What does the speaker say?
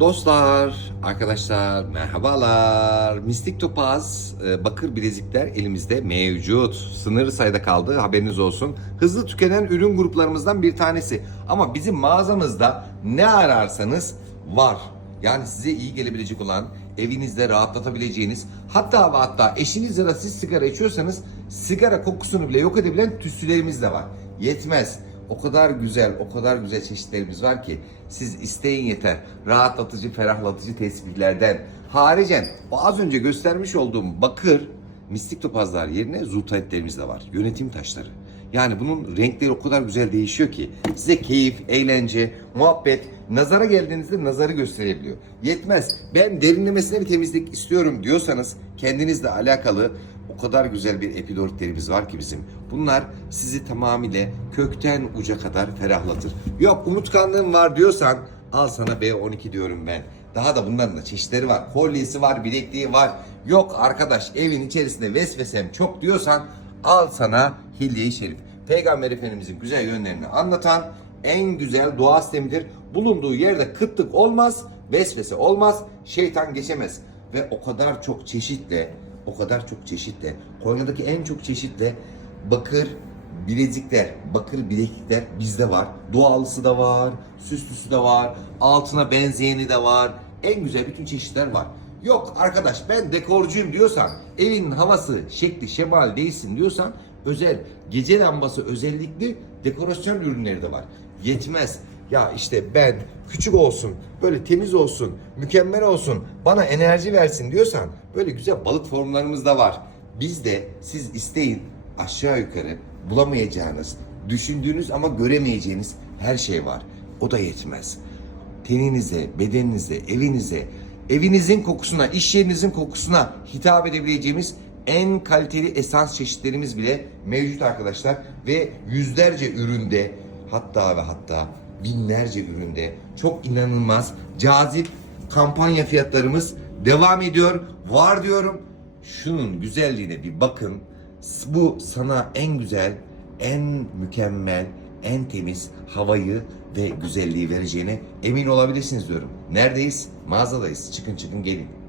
Dostlar, arkadaşlar merhabalar. Mistik Topaz e, bakır bilezikler elimizde mevcut. Sınırlı sayıda kaldı haberiniz olsun. Hızlı tükenen ürün gruplarımızdan bir tanesi. Ama bizim mağazamızda ne ararsanız var. Yani size iyi gelebilecek olan, evinizde rahatlatabileceğiniz, hatta ve hatta eşinizle de siz sigara içiyorsanız sigara kokusunu bile yok edebilen tütsülerimiz de var. Yetmez. O kadar güzel, o kadar güzel çeşitlerimiz var ki siz isteyin yeter. Rahatlatıcı, ferahlatıcı tesbihlerden. Haricen o az önce göstermiş olduğum bakır mistik topazlar yerine zultanitlerimiz de var. Yönetim taşları. Yani bunun renkleri o kadar güzel değişiyor ki size keyif, eğlence, muhabbet, nazara geldiğinizde nazarı gösterebiliyor. Yetmez. Ben derinlemesine bir temizlik istiyorum diyorsanız kendinizle alakalı o kadar güzel bir epidoritlerimiz var ki bizim. Bunlar sizi tamamıyla kökten uca kadar ferahlatır. Yok unutkanlığın var diyorsan al sana B12 diyorum ben. Daha da bunların da çeşitleri var. Kolyesi var, bilekliği var. Yok arkadaş evin içerisinde vesvesem çok diyorsan al sana Hilye-i Şerif. Peygamber Efendimizin güzel yönlerini anlatan en güzel dua sistemidir. Bulunduğu yerde kıtlık olmaz, vesvese olmaz, şeytan geçemez. Ve o kadar çok çeşitle, o kadar çok çeşitle, Konya'daki en çok çeşitle bakır bilezikler, bakır bileklikler bizde var. Doğallısı da var, süslüsü de var, altına benzeyeni de var. En güzel bütün çeşitler var. Yok arkadaş ben dekorcuyum diyorsan, evin havası, şekli, şemal değilsin diyorsan özel gece lambası özellikli dekorasyon ürünleri de var. Yetmez. Ya işte ben küçük olsun, böyle temiz olsun, mükemmel olsun, bana enerji versin diyorsan böyle güzel balık formlarımız da var. Biz de siz isteyin aşağı yukarı bulamayacağınız, düşündüğünüz ama göremeyeceğiniz her şey var. O da yetmez. Teninize, bedeninize, evinize, evinizin kokusuna, iş yerinizin kokusuna hitap edebileceğimiz en kaliteli esans çeşitlerimiz bile mevcut arkadaşlar ve yüzlerce üründe hatta ve hatta binlerce üründe çok inanılmaz cazip kampanya fiyatlarımız devam ediyor. Var diyorum. Şunun güzelliğine bir bakın. Bu sana en güzel, en mükemmel, en temiz havayı ve güzelliği vereceğine emin olabilirsiniz diyorum. Neredeyiz? Mağazadayız. Çıkın çıkın gelin.